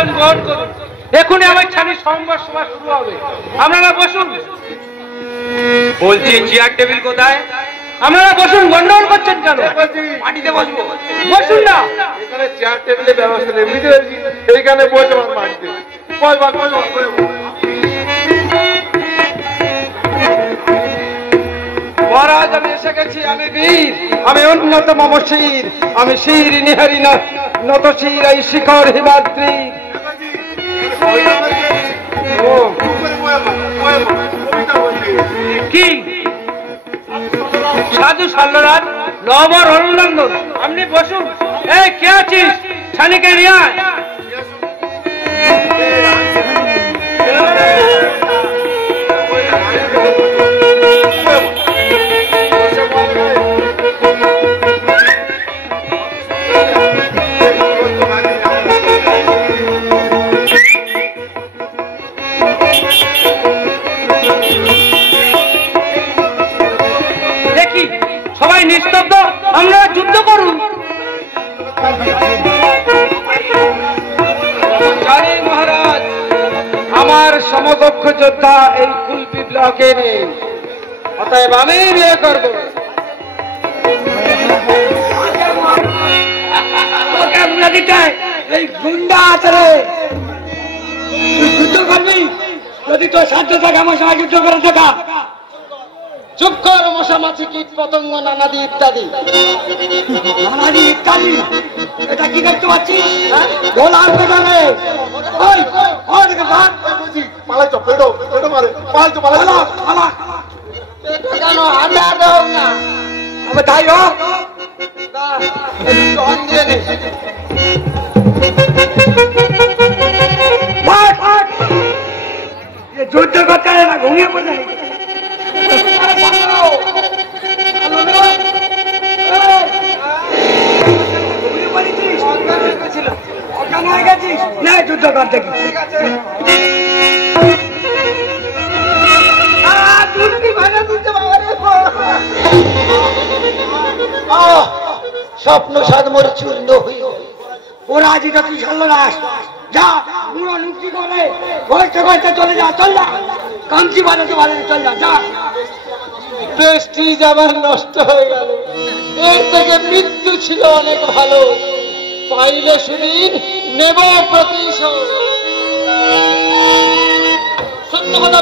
আসন গ্রহণ করুন। এখনই আমার ছানির সংবাদ সভা শুরু হবে। আপনারা বসুন। বলছি চেয়ার টেবিল কোথায়? আপনারা বসুন, গন্ডগোল করছেন কেন? মাটিতে বসবো। বসুন না। এখানে চেয়ার টেবিলের ব্যবস্থা নেই, বুঝতে পেরেছি। এইখানে বসে মাটিতে মহারাজ, আমি এসে গেছি। আমি বীর, আমি অন্যতম শির, আমি শির নিহারি না নত শির এই শিখর হিমাদ্রি। কি সাধু সাল্লরাজ, নবর অনুনন্দন, আপনি বসুন। এই কে আছিস? ছানিকে নিয়ে আয়। দেখি সবাই নিস্তব্ধ, আমরা যুদ্ধ করুন। জানি মহারাজ, আমার সমকক্ষ যোদ্ধা এই কুলপি ব্লকে নেই, অতএব আমি বিয়ে করব। এই গুন্ডা আছে রে, তুই যুদ্ধ করবি? যদি তোর সাধ্য থাকে আমার সঙ্গে যুদ্ধ করে দেখা। চুপ কর, মশা মাছি কীট পতঙ্গ নানাদি ইত্যাদি। নানাদি ইত্যাদি? এটা কি দেখতে পাচ্ছিস? গোল আসবে কেন? পালাইছো, পেটো মারে, পালাইছো। কেন হাতে হাতে হোক না? আমি তাই হোক। যুদ্ধ করতে হবে না, ঘুমিয়ে পড়ে। যুদ্ধ করতে স্বপ্ন সাধমর চূর্ণ হইল। ওরা আজকে তুই ছাড়লো না, যা বুড়ো মুক্তি করে ঘরতে ঘরতে চলে যা। চল যা, কামচি বানাতে বানাতে চল যা, যা। প্রেস্টিজ আমার নষ্ট হয়ে গেল। এর থেকে মৃত্যু ছিল অনেক ভালো। পাইলে সুদিন নেব প্রতিশোধ। সত্য কথা,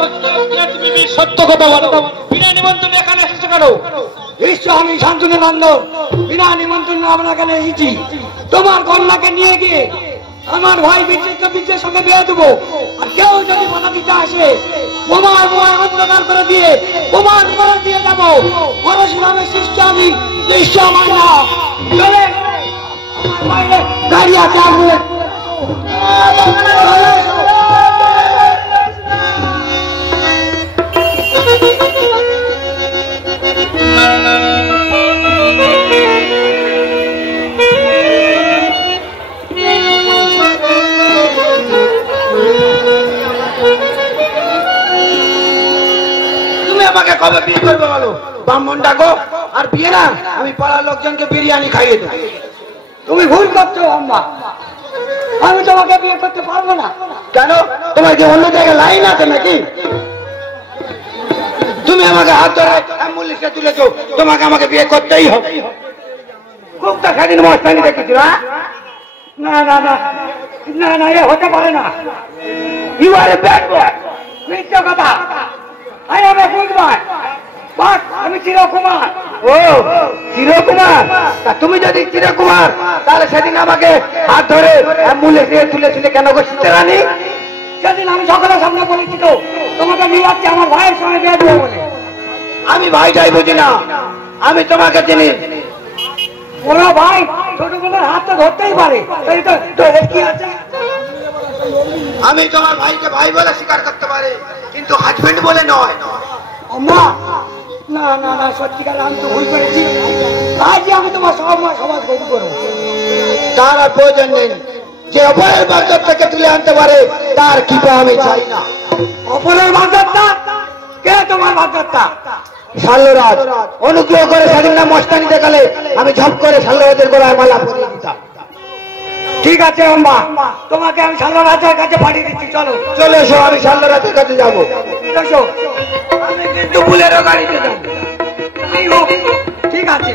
তুমি সত্য কথা বলো। বিনা নিমন্ত্রণে এখানে এসেছো কেন? ঈশ্বর, আমি শান্তনু নন্দন বিনা নিমন্ত্রণ আমরা এখানে এসেছি তোমার কন্যাকে নিয়ে গিয়ে আমার ভাই বিদ্যুতের সঙ্গে বিয়ে দেবো। আর কেউ যদি বাধা দিতে আসে বোমায় অন্ধকার করে দিয়ে বোমার করে দিয়ে যাবো। পরশুরামের শিষ্য আমি, নিশ্চয় আমার না। চলে বাইরে দাঁড়িয়ে আছে আগুন। আমাকে কবে বিয়ে করবে বলো? ব্রাহ্মণ ডাকো, আর বিয়ে না আমি পাড়ার লোকজনকে বিরিয়ানি খাইয়ে দেবো। তুমি ভুল করছো আম্মা, আমি তোমাকে বিয়ে করতে পারবো না। কেন? তোমার কি অন্য জায়গায় লাইন আছে নাকি? তুমি আমাকে হাত ধরে অ্যাম্বুলেন্সে তুলেছো, তোমাকে আমাকে বিয়ে করতেই হবে। খুব তো সেদিন মস্তানি দেখেছিল। না না না না না, এ হতে পারে না। You are a bad boy. মিথ্যা কথা। I am a good man, but আমি চিরকুমার। ও চিরকুমার? তা তুমি যদি চিরকুমার তাহলে সেদিন আমাকে হাত ধরে অ্যাম্বুলেন্সে তুলেছিলে কেন গো সীতারানী? সেদিন আমি সকলের সামনে বলেছি তো তোমাকে নিয়ে যাচ্ছি আমার ভাইয়ের সঙ্গে বিয়ে দেবো বলে। আমি ভাইটাই বুঝি না, আমি তোমাকে চিনি। বড় ভাই ছোটবেলার হাত তো ধরতেই পারে, কি আছে? আমি তোমার ভাইকে ভাই বলে স্বীকার করতে পারি, কিন্তু হাজবেন্ড বলে নয়। আম্মা, না না না, সত্যিকার আমি তো ভুল করেছি। আজই আমি তোমার সমাজ গতি করবো। তার আর প্রয়োজন নেই। যে অপরের বাজার থেকে তুলে আনতে পারে তার কৃপা আমি চাই না। অপরের বাজারটা কে? তোমার বাজারটা শাল্যরাজ। অনুগ্রহ করে সেদিন না মস্তানি দেখালে আমি ঝপ করে শাল্যরাজের গলায় মালা পরিয়ে দিতাম। ঠিক আছে আম্মা, তোমাকে আমি সাল্লা রাজার কাছে পাঠিয়ে দিচ্ছি। চলো চলে এসো, আমি সাল্লা রাতের কাছে যাবো। এসো, আমি কিন্তু বুলেরো গাড়িতে যাবো। ঠিক আছে।